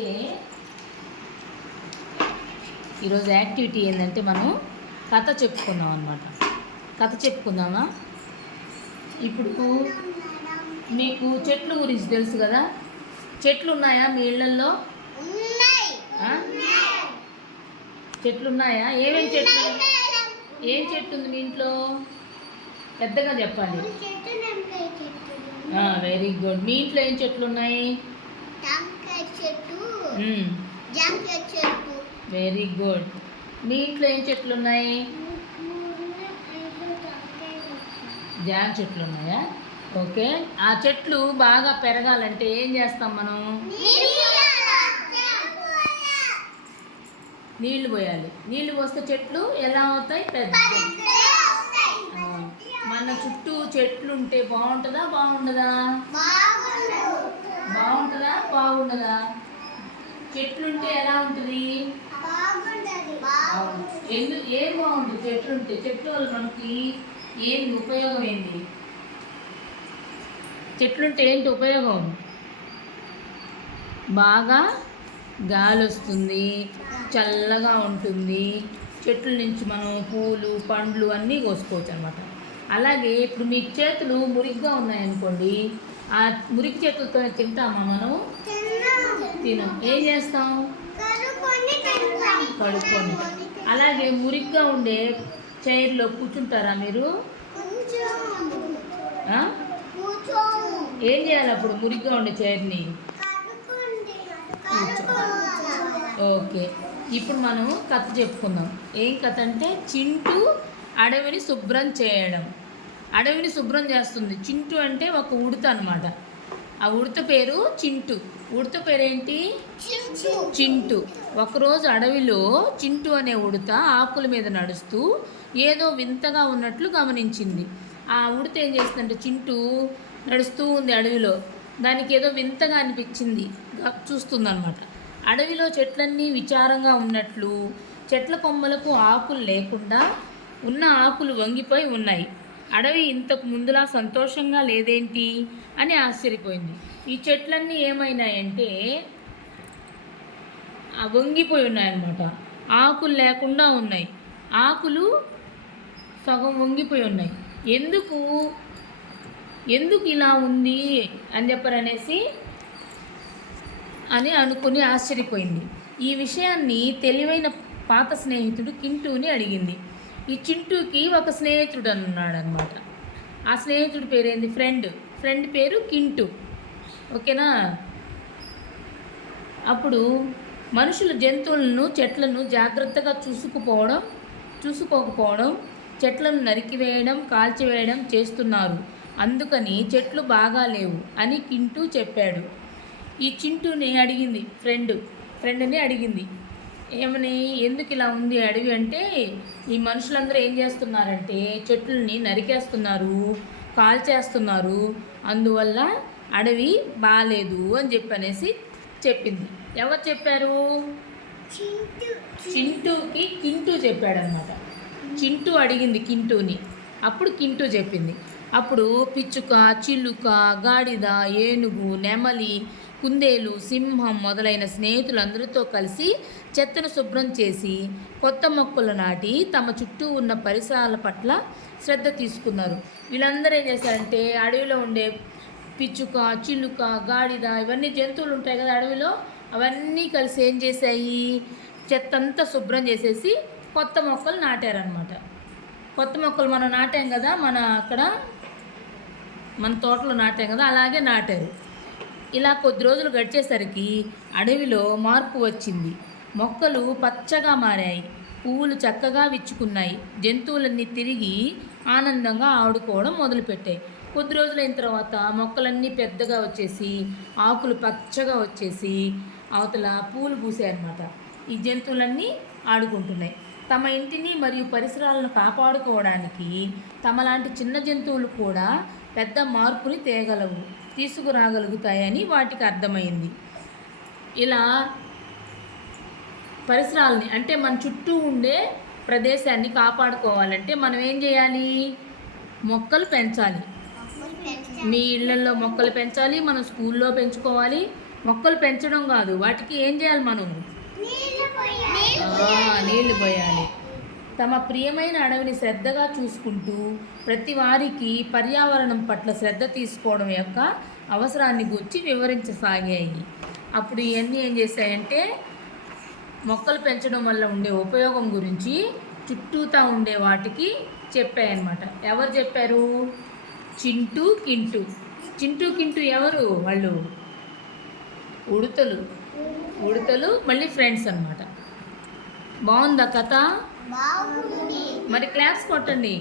అంటే ఈరోజు యాక్టివిటీ ఏంటంటే మనం కథ చెప్పుకుందాం అన్నమాట. కథ చెప్పుకుందామా? ఇప్పుడు మీకు చెట్లు గురించి తెలుసు కదా. చెట్లు ఉన్నాయా మీ ఇళ్ళల్లో? చెట్లు ఉన్నాయా? ఏమేమి చెట్లు? ఏం చెట్టు ఉంది మీ ఇంట్లో? పెద్దగా చెప్పాలి. Very good. మీ ఇంట్లో ఏం చెట్లు ఉన్నాయి? Very good. మీ ఇంట్లో ఏం చెట్లు ఉన్నాయి? జామ చెట్లు ఉన్నాయా? ఓకే. ఆ చెట్లు బాగా పెరగాలంటే ఏం చేస్తాం మనం? నీళ్లు పోయాలి. నీళ్లు పోస్తే చెట్లు ఎలా అవుతాయి? పెద్ద. మన చుట్టూ చెట్లు ఉంటే బాగుంటుందా బాగుండదా? బాగుంటుందా బాగుండదా? చెట్లుంటే ఎలా ఉంటుంది? ఏం బాగుంటుంది చెట్లుంటే? చెట్ల వల్ల మనకి ఏంటి ఉపయోగం? ఏంటి చెట్లుంటే ఏంటి ఉపయోగం? బాగా గాలి వస్తుంది, చల్లగా ఉంటుంది. చెట్ల నుంచి మనం పూలు పండ్లు అన్నీ కోసుకోవచ్చు అనమాట. అలాగే ఇప్పుడు మీ చేతులు మురిగ్గా ఉన్నాయనుకోండి, ఆ మురికి చేతులతో తింటామా మనం? తినం. ఏం చేస్తాం? కడుక్కొని. అలాగే మురిగ్గా ఉండే చైర్లో కూర్చుంటారా మీరు? ఏం చేయాలి అప్పుడు మురిగ్గా ఉండే చైర్ని? ఓకే. ఇప్పుడు మనం కథ చెప్పుకుందాం. ఏం కథ అంటే చింటూ అడవిని శుభ్రం చేయడం. అడవిని శుభ్రం చేస్తుంది. చింటూ అంటే ఒక ఉడత అనమాట. ఆ ఉడత పేరు చింటూ. ఉడత పేరేంటి? చింటూ. ఒకరోజు అడవిలో చింటూ అనే ఉడత ఆకుల మీద నడుస్తూ ఏదో వింతగా ఉన్నట్లు గమనించింది. ఆ ఉడత ఏం చేస్తుందంటే, చింటూ నడుస్తూ ఉంది అడవిలో. దానికి ఏదో వింతగా అనిపించింది, చూస్తుందన్నమాట. అడవిలో చెట్లన్నీ విచారంగా ఉన్నట్లు, చెట్ల కొమ్మలకు ఆకులు లేకుండా ఉన్న ఆకులు వంగిపోయి ఉన్నాయి. అడవి ఇంతకు ముందులా సంతోషంగా లేదేంటి అని ఆశ్చర్యపోయింది. ఈ చెట్లన్నీ ఏమైనాయంటే వంగిపోయి ఉన్నాయన్నమాట. ఆకులు లేకుండా ఉన్నాయి. ఆకులు సగం వంగిపోయి ఉన్నాయి. ఎందుకు ఇలా ఉంది అని చెప్పరనేసి అని అనుకుని ఆశ్చర్యపోయింది. ఈ విషయాన్ని తెలివైన పాత స్నేహితుడు కింటూని అడిగింది. ఈ చింటూకి ఒక స్నేహితుడు అన్నాడనమాట. ఆ స్నేహితుడి పేరేంది? ఫ్రెండ్ పేరు కింటూ. ఓకేనా? అప్పుడు మనుషులు జంతువులను చెట్లను జాగ్రత్తగా చూసుకోకపోవడం, చెట్లను నరికివేయడం, కాల్చివేయడం చేస్తున్నారు. అందుకని చెట్లు బాగా లేవు అని కింటూ చెప్పాడు. ఈ చింటూని అడిగింది ఫ్రెండ్ని అడిగింది, ఏమని, ఎందుకు ఇలా ఉంది అడవి అంటే, ఈ మనుషులందరూ ఏం చేస్తున్నారంటే చెట్లని నరికేస్తున్నారు, కాల్చేస్తున్నారు, అందువల్ల అడవి బాగాలేదు అని చెప్పనేసి చెప్పింది. ఎవరు చెప్పారు? చింటూకి కింటూ చెప్పాడనమాట. చింటూ అడిగింది కింటూని, అప్పుడు కింటూ చెప్పింది. అప్పుడు పిచ్చుక, చిలుక, గాడిద, ఏనుగు, నెమలి, కుందేలు, సింహం మొదలైన స్నేహితులందరితో కలిసి చెత్తను శుభ్రం చేసి కొత్త మొక్కలు నాటి తమ చుట్టూ ఉన్న పరిసరాల పట్ల శ్రద్ధ తీసుకున్నారు. వీళ్ళందరూ ఏం చేశారంటే, అడవిలో ఉండే పిచ్చుక, చిలుక, గాడిద, ఇవన్నీ జంతువులు ఉంటాయి కదా అడవిలో, అవన్నీ కలిసి ఏం చేశాయి, చెత్త అంతా శుభ్రం చేసేసి కొత్త మొక్కలు నాటారనమాట. కొత్త మొక్కలు మనం నాటాం కదా, మన తోటలో నాటాం కదా, అలాగే నాటారు. ఇలా కొద్ది రోజులు గడిచేసరికి అడవిలో మార్పు వచ్చింది. మొక్కలు పచ్చగా మారాయి, పువ్వులు చక్కగా విచ్చుకున్నాయి, జంతువులన్నీ తిరిగి ఆనందంగా ఆడుకోవడం మొదలుపెట్టాయి. కొద్ది రోజులైన తర్వాత మొక్కలన్నీ పెద్దగా వచ్చేసి, ఆకులు పచ్చగా వచ్చేసి, అవతల పూలు పూసాయన్నమాట. ఈ జంతువులన్నీ ఆడుకుంటున్నాయి. తమ ఇంటిని మరియు పరిసరాలను కాపాడుకోవడానికి తమలాంటి చిన్న జంతువులు కూడా పెద్ద మార్పుని తీసుకురాగలుగుతాయని వాటికి అర్థమైంది. ఇలా పరిసరాలని అంటే మన చుట్టూ ఉండే ప్రదేశాన్ని కాపాడుకోవాలంటే మనం ఏం చేయాలి? మొక్కలు పెంచాలి. మీ ఇళ్ళల్లో మొక్కలు పెంచాలి, మన స్కూల్లో పెంచుకోవాలి, మొక్కలు పెంచడం కాదు, వాటికి ఏం చేయాలి మనం? నీళ్లు పోయాలి. తమ ప్రియమైన అడవిని శ్రద్ధగా చూసుకుంటూ ప్రతి వారికి పర్యావరణం పట్ల శ్రద్ధ తీసుకోవడం యొక్క అవసరాన్ని గురించి వివరించసాగాయి. అప్పుడు ఇవన్నీ ఏం చేశాయంటే మొక్కలు పెంచడం వల్ల ఉండే ఉపయోగం గురించి చుట్టూతా ఉండే వాటికి చెప్పాయన్నమాట. ఎవరు చెప్పారు? చింటూ కింటూ. చింటూ కింటూ ఎవరు? వాళ్ళు ఉడతలు మళ్ళీ ఫ్రెండ్స్ అన్నమాట. బాగుందా కథ? మరి క్లాప్స్ కొట్టండి.